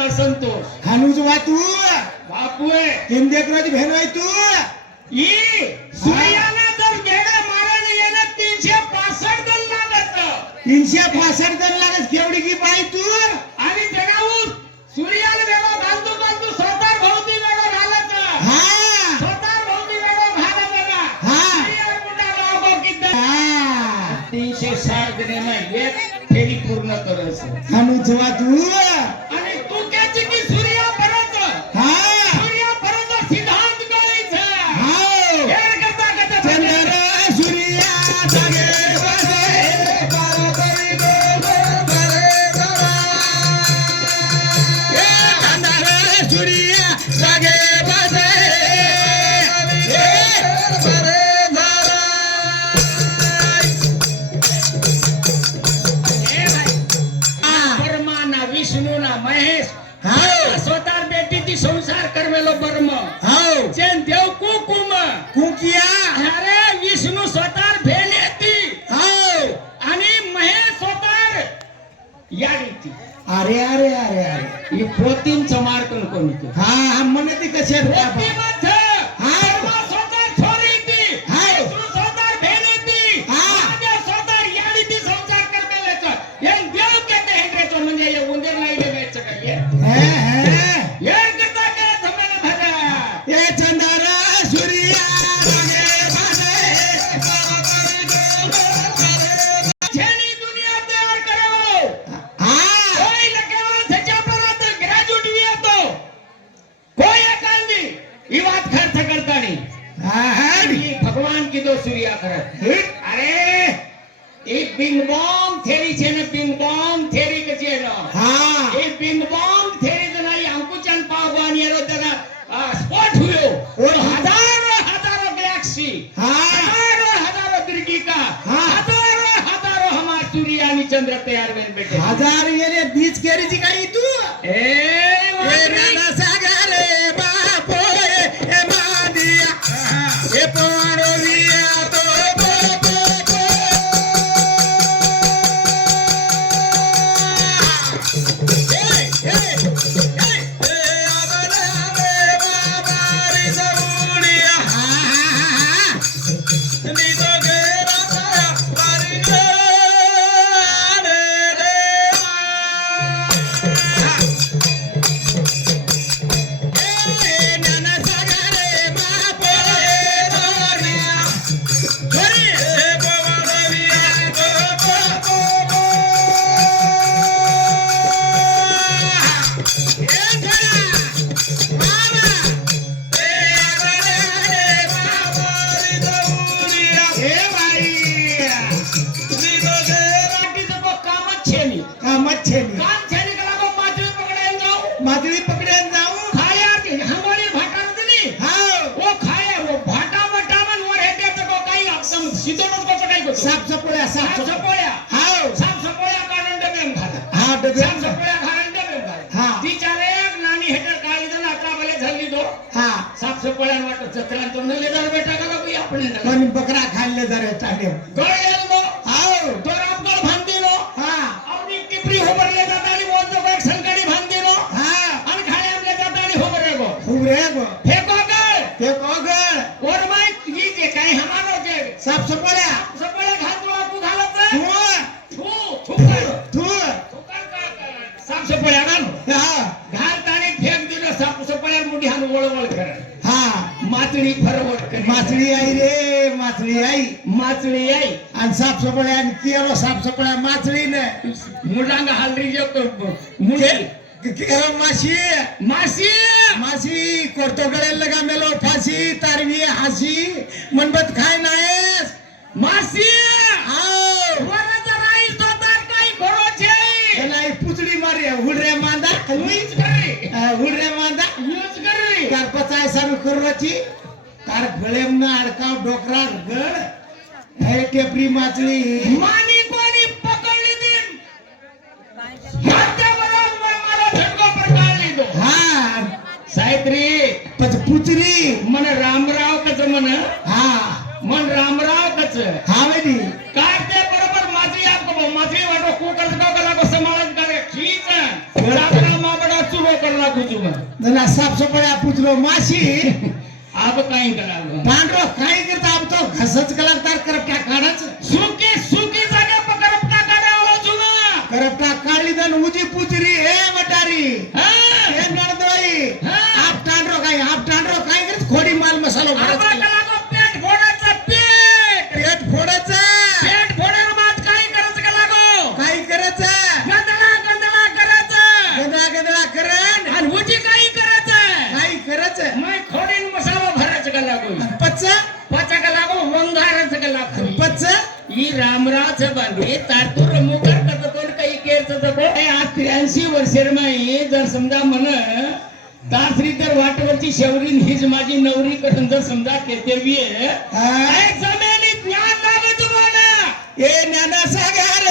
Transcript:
मला संतोष खानूच वा तू बापू आहे तीन देखराची बहीण आहे तू ही सूर्याला जर वेडा मारायला येणं 365 दिन लागत 365 जण लागत केवढी की बाई तू आणि जगाऊन सूर्याला वेडा घालतो घालतो स्वतः भोवती वेडा घालत हा स्वतः भोवती वेडा घालत बघा हा. सूर्याला पुन्हा लावतो किती हा. 360 दिनेनं एक फेरी पूर्ण करस खानूच वा तू आणि तू त्याची की सूर्या परत हा सूर्या परत सिद्धांत करायचा हाव. हे करता करता चंद्र सूर्या जागे बसे पार्वती गोरे धरा हे चंद्र सूर्या जागे बसे हे बरे धरा हे भाई ब्रह्मा ना विष्णू ना महेश हाव स्वतः बेटी ती संसार करवेलो ब्रह्म हाव चेन देव कुकुम कुकिया अरे विष्णू स्वतः भेल येती हाव आणि महेश स्वतः याडीती अरे अरे अरे अरे ही पोतींचं मार्कन कोणी केलं? हा म्हणे ती कशी आहे बाबा? पोतीमध्ये ब्रह्मा स्वतः छोर येती हाव. विष्णू स्वतः भेल येती हा. महादेव स्वतः याडीती संसार करवेलेचं हे देव कहते हैं रे तो म्हणजे हे उंदीर नाही द्यायचं का हे हे हे करता काय तुम्हाला भरा हे चंद्र सूर्या जागे बसे पार्वती गोरे જેની દુનિયા તૈયાર કરાવો हा કોઈ લગાવો સજા પરત ગ્રેજ્યુએટ વિયો તો કોઈ એકાંદી ઈ વાત ખર્ચ કરતા નહીં हा ઈ ભગવાન કીધો સૂર્યા કરત અરે ઈ બિંગ બોમ્બ થેરી છે ને બિંગ બોમ્બ થેરી કે છે ને हा ઈ બિંગ બોમ્બ થેરી જના ઈ અંકુચન પાવવાની એરો તના સ્પોટ હુયો और हजारों गैलेक्सी हा हजारों दीर्घिका हा. हजारों हमार सूर्य आणि चंद्र तयार होईल बेटे हजार येणे बीच केरीची काही तू ए नाना सागरे बापो ए मादिया ए पोरविया तो बो बो बो ए ए ए आबरे बाबा रे जरुलिया हा नी तो गेरा पारी रे रे नाना सागरे बापो ए धोरिया धोरी ए पोरविया तो बो बो बो ए धरा मामा ए आबरे बाबा रे जरुलिया ए भाई नी तो गेरा बाकीचं बघ कामच छे मी कामच छे मी काम छे नी कला बघ माछळी पकडायला जाऊ मादळी पकडेन जाऊ खाया ते हंगोळी भाटात नी हाव ओ खाया वो भाटा वटामन वर हेटे तो काही एकदम सिद्धोनच कसं काय करतो साप सपोळ्या साप साप सपोळ्या हाव साप सपोळ्या काढून डबेम खाता हा डबे साप सपोळ्या खाऊन डबेम खाता हा. ती चाले नानी हेटर काढली तर अकरा भले झाली दो हा साप सपोळ्या वाटत जत्रा तो नले दर बेटा का कोई आपण पण बकरा खाल्ले जरे टाटे गळेल मो हाव तो रामगड भांदिनो हा आवडी टिपरी होबरले जातानी बोलतो एक संकडी भांदिनो हा आणि खाण्यामले जातानी होबरे गो उरे गो फेको गळ ते कोगळ और माय ही जे काही हमारो जे साप सपोळ्या सपोळ्या घालतो आपू घालत तू थू थू कर तू साप सपोळ्या घाल हा घालतानी फेक दिलं साप सपोळ्या मुठी हान वळवळ कर हा माचळी फरवट कर मासळी आई रे मासळी आई माचळी आई आणि साप सपोळ्या आणि केलो साप सपोळ्या मासळी ने मुलांगा हलरी जे मुली केलो माशी मासी मासी कोर्तो गळे लगा मेलो फाशी तारवी हासी मनबत खाय नायस मासी आओ वरचा राईस तो तर काही करो छे एलाई पुचड़ी मारे हुडरे मांदा यूज करे हुडरे मांदा यूज करे तार पचाय सारू करवाची तार गळेम ना अडकाव डोकरा गड हे टेपरी माचली मानी कोणी पकडली दिन हात्याबरोबर मला झटको पकडली दो हा सायत्री पच पुचरी मन रामराव कच मन हा मन रामराव कच हा वेदी काय ते बरोबर माझी आपको माझी वाटो कुकर का कला को संभाळन करे खीच रामराव माबडा चुलो मासो पड्या पुचलो माशी अब काही करावं दांडरो काय करता अब तो घसच कलाकार करपटा काढच सुकी सुकी जागा पकरपटा काढावं जुना करपटा काढली दन उजी पुचरी हे मटारी हा हे नडदोई हा. आप टांडरो काय करत खोडी माल मसालो आबा भरत लागो पेट फोडायचं पेट पेट फोडायचं पेट फोडायला मात काही करायचं का लागो काय करायचं गंधळा गंधळा करायचं गदळा करण आणि उजी काही करायचं काय करायचं मग खोडीन मसाला भरायचं का लागो पच्च पाचा का लागो वंगाराचं का लागतो पच्च ही रामराज बांधे तारतूर मुखार करतो काही केरचं तर आज 83 वर्षेर माई जर समजा मन दासरी तर वाटवरची शेवरीन हीच माझी नवरी करून जर समजा केतेवी हा जमेली ज्ञान लागे तुम्हाला ए ज्ञाना सागर